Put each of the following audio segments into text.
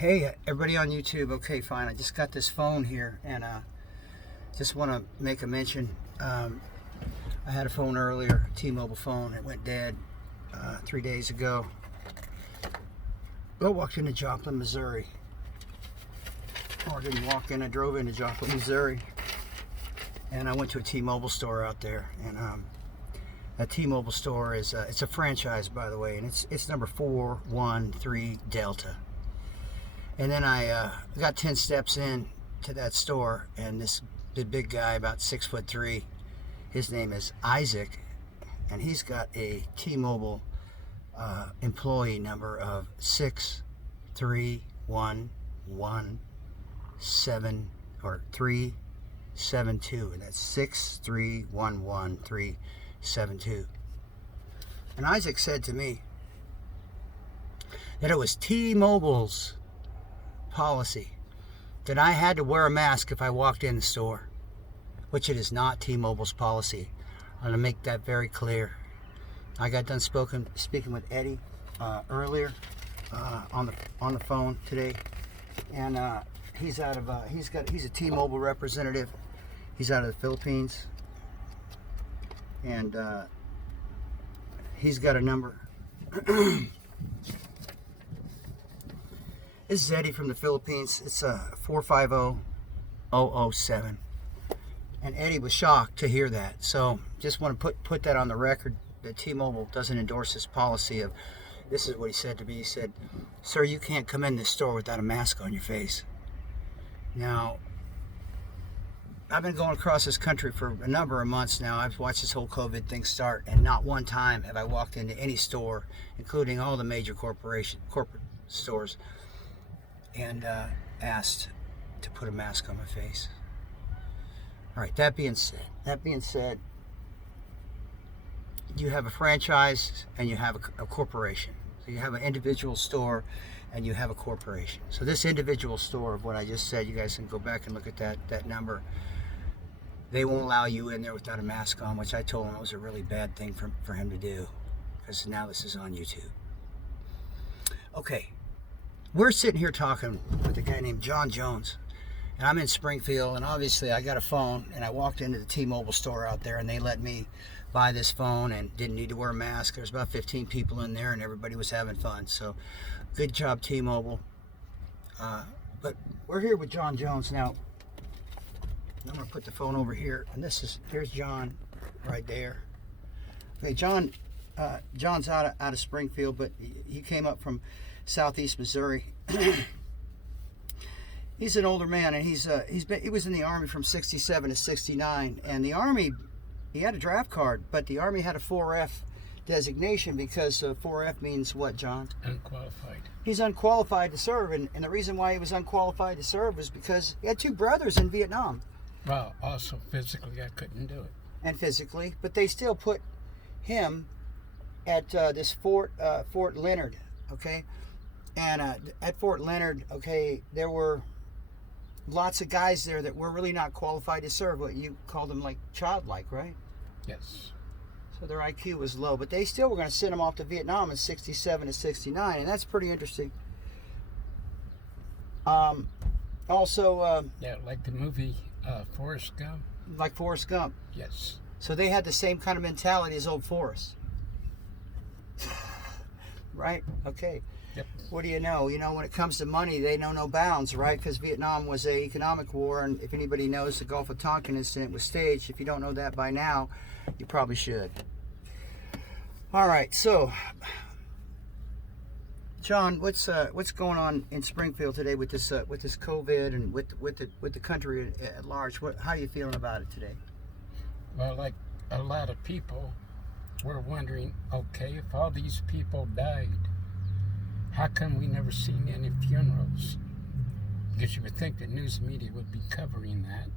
Hey, everybody on YouTube. Okay, fine. I just got this phone here, and just want to make a mention. I had a phone earlier, a T-Mobile phone. It went dead 3 days ago. I walked into Joplin, Missouri. Or I didn't walk in. I drove into Joplin, Missouri, and I went to a T-Mobile store out there. And that T-Mobile store is it's a franchise, by the way, and it's number 413 Delta. And then I got 10 steps in to that store, and this big guy, about 6'3", his name is Isaac, and he's got a T-Mobile employee number of 372, and that's 6311372. And Isaac said to me that it was T-Mobile's policy that I had to wear a mask if I walked in the store, which it is not T-Mobile's policy. I'm going to make that very clear. I got done speaking with Eddie earlier on the phone today, and he's a T-Mobile representative. He's out of the Philippines, and he's got a number. This is Eddie from the Philippines. It's 450007. And Eddie was shocked to hear that. So just want to put that on the record that T-Mobile doesn't endorse this policy of, this is what he said to me. He said, "Sir, you can't come in this store without a mask on your face." Now, I've been going across this country for a number of months now. I've watched this whole COVID thing start, and not one time have I walked into any store, including all the major corporate stores, and asked to put a mask on my face. All right, that being said, you have a franchise and you have a corporation. So you have an individual store and you have a corporation. So this individual store of what I just said, you guys can go back and look at that number. They won't allow you in there without a mask on, which I told him was a really bad thing for him to do, because now this is on YouTube. Okay. We're sitting here talking with a guy named John Jones, and I'm in Springfield, and obviously I got a phone, and I walked into the T-Mobile store out there, and they let me buy this phone and didn't need to wear a mask. There's about 15 people in there, and everybody was having fun, so good job, T-Mobile. But we're here with John Jones now. I'm going to put the phone over here, and here's John right there. Okay, John's out of Springfield, but he came up from Southeast Missouri. He's an older man, and he was in the Army from 67 to 69, and the Army, he had a draft card, but the Army had a 4F designation because 4F means what, John? Unqualified. He's unqualified to serve, and the reason why he was unqualified to serve was because he had two brothers in Vietnam. Well, also physically I couldn't do it. And physically, but they still put him at this Fort Leonard, okay? And at Fort Leonard, okay, there were lots of guys there that were really not qualified to serve. What you call them, like childlike, right? Yes. So their IQ was low, but they still were going to send them off to Vietnam in 67 to 69, and that's pretty interesting. Also, yeah, like the movie Forrest Gump. Like Forrest Gump. Yes. So they had the same kind of mentality as old Forrest. Right? Okay. Yep. What do you know? You know, when it comes to money, they know no bounds, right? Because Vietnam was an economic war, and if anybody knows, the Gulf of Tonkin incident was staged. If you don't know that by now, you probably should. All right, so John, what's going on in Springfield today with this COVID and with the country at large? How are you feeling about it today? Well, like a lot of people, we're wondering, okay, if all these people died, how come we never seen any funerals? Because you would think the news media would be covering that.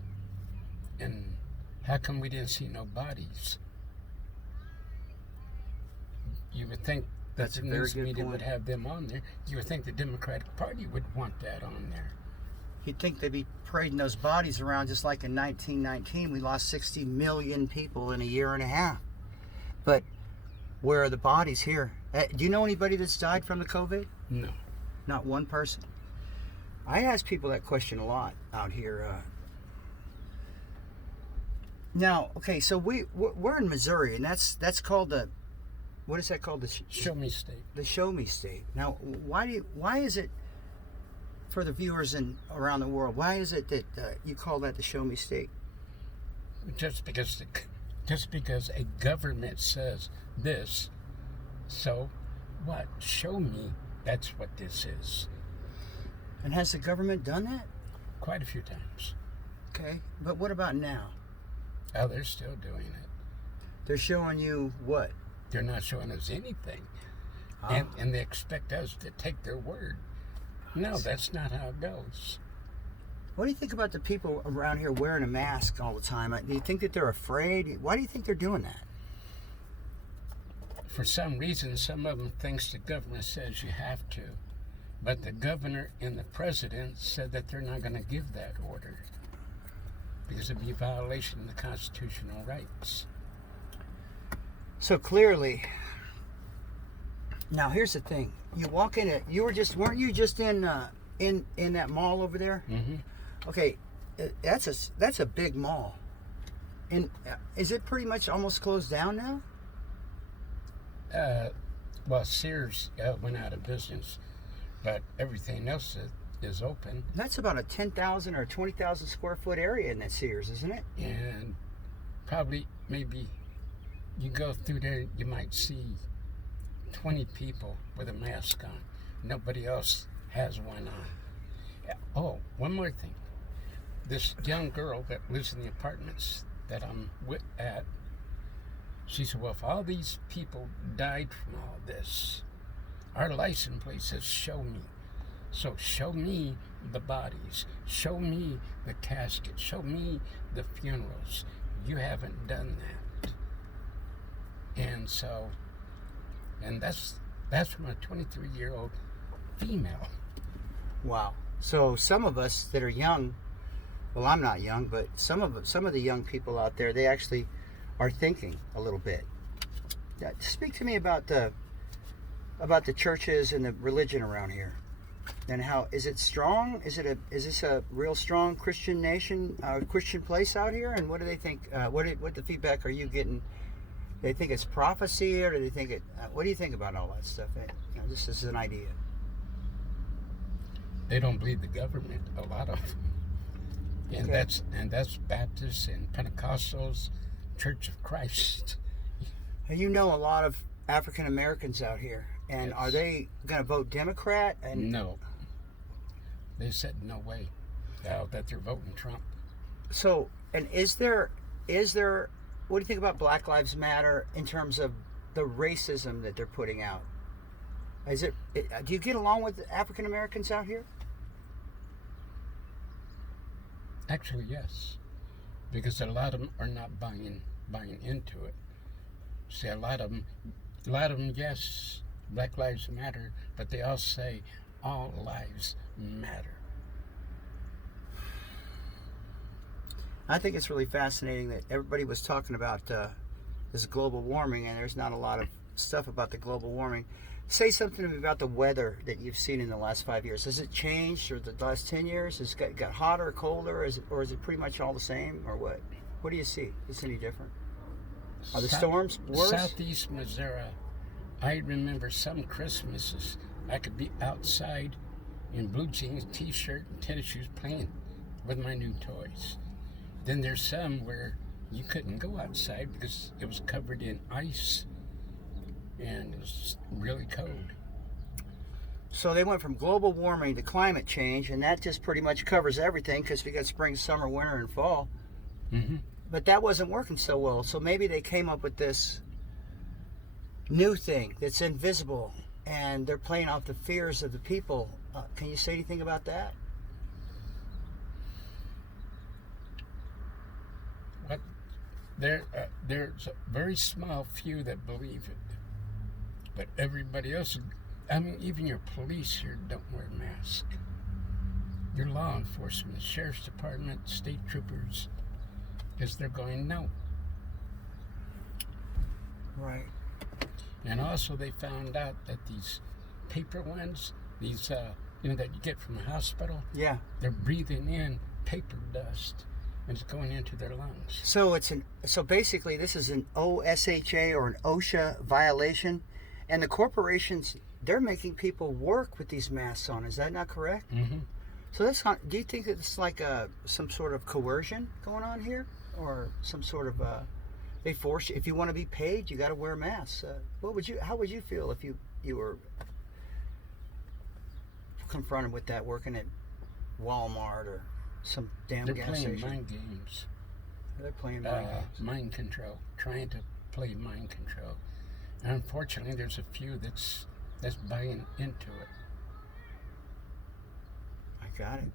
And how come we didn't see no bodies? You would think that the news media would have them on there. You would think the Democratic Party would want that on there. You'd think they'd be parading those bodies around just like in 1919. We lost 60 million people in a year and a half. But where are the bodies here? Do you know anybody that's died from the COVID? No. Not one person. I ask people that question a lot out here. Now, okay, so we're in Missouri, and that's called the, what is that called? Show me state. The Show Me State. Now, why is it, for the viewers around the world, why is it that you call that the Show Me State? Just because a government says this, so what? Show me that's what this is. And has the government done that? Quite a few times. Okay, but what about now? Oh, they're still doing it. They're showing you what? They're not showing us anything. Oh. And they expect us to take their word. No, that's not how it goes. What do you think about the people around here wearing a mask all the time? Do you think that they're afraid? Why do you think they're doing that? For some reason, some of them thinks the government says you have to. But the governor and the president said that they're not going to give that order because it'd be a violation of the constitutional rights. So clearly, now here's the thing: you walk in it. Weren't you just in that mall over there? Mm-hmm. Okay, that's a big mall. And is it pretty much almost closed down now? Well, Sears went out of business, but everything else is open. That's about a 10,000 or 20,000 square foot area in that Sears, isn't it? And probably, maybe, you go through there, you might see 20 people with a mask on. Nobody else has one on. Oh, one more thing. This young girl that lives in the apartments that I'm at, she said, well, if all these people died from all this, our license plate says show me. So show me the bodies. Show me the casket. Show me the funerals. You haven't done that. And so, and that's from a 23-year-old female. Wow. So some of us that are young, well, I'm not young, but some of the young people out there, they actually are thinking a little bit. Speak to me about the churches and the religion around here, and how is it strong? Is this a real strong Christian nation, Christian place out here? And what do they think? What the feedback are you getting? Do they think it's prophecy, or do they think it? What do you think about all that stuff? This is an idea. They don't believe the government. A lot of them. And Okay. that's Baptists and Pentecostals, Church of Christ. And you know a lot of African Americans out here, and Yes. are they going to vote Democrat? And No. They said no way that they're voting Trump. so, and is there? What do you think about Black Lives Matter in terms of the racism that they're putting out? Do you get along with African Americans out here? Actually, yes, because a lot of them are not buying into it. See, a lot of them, yes, Black Lives Matter, but they all say all lives matter. I think it's really fascinating that everybody was talking about this global warming, and there's not a lot of stuff about the global warming. Say something to me about the weather that you've seen in the last 5 years. Has it changed, or the last 10 years? Has it got hotter, colder, or is it pretty much all the same, or what? What do you see? Is it any different? Are the storms worse? Southeast Missouri, I remember some Christmases I could be outside in blue jeans, t-shirt, and tennis shoes playing with my new toys. Then there's some where you couldn't go outside because it was covered in ice and it was really cold. So they went from global warming to climate change, and that just pretty much covers everything because we got spring, summer, winter, and fall. Mm-hmm. But that wasn't working so well. So maybe they came up with this new thing that's invisible, and they're playing off the fears of the people. Can you say anything about that? But there's a very small few that believe it. But everybody else, I mean, even your police here don't wear masks. Your law enforcement, sheriff's department, state troopers, because they're going no. Right. And also they found out that these paper ones, these that you get from the hospital. Yeah. They're breathing in paper dust, and it's going into their lungs. So basically this is an OSHA or an OSHA violation, and the corporations, they're making people work with these masks on. Is that not correct? Mm-hmm. So that's not. Do you think that it's like some sort of coercion going on here, or some sort of they force you, if you want to be paid, you got to wear masks? How would you feel if you were confronted with that working at Walmart or some damn They're gas playing station? mind games. They're playing mind games. Mind control, trying to play mind control. And unfortunately, there's a few that's buying into it. I got it.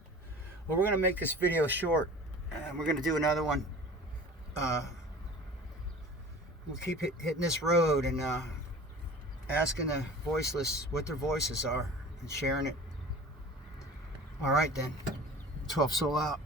Well, we're going to make this video short, and we're going to do another one. We'll keep hitting this road and asking the voiceless what their voices are and sharing it. All right, then. 12 Soul out.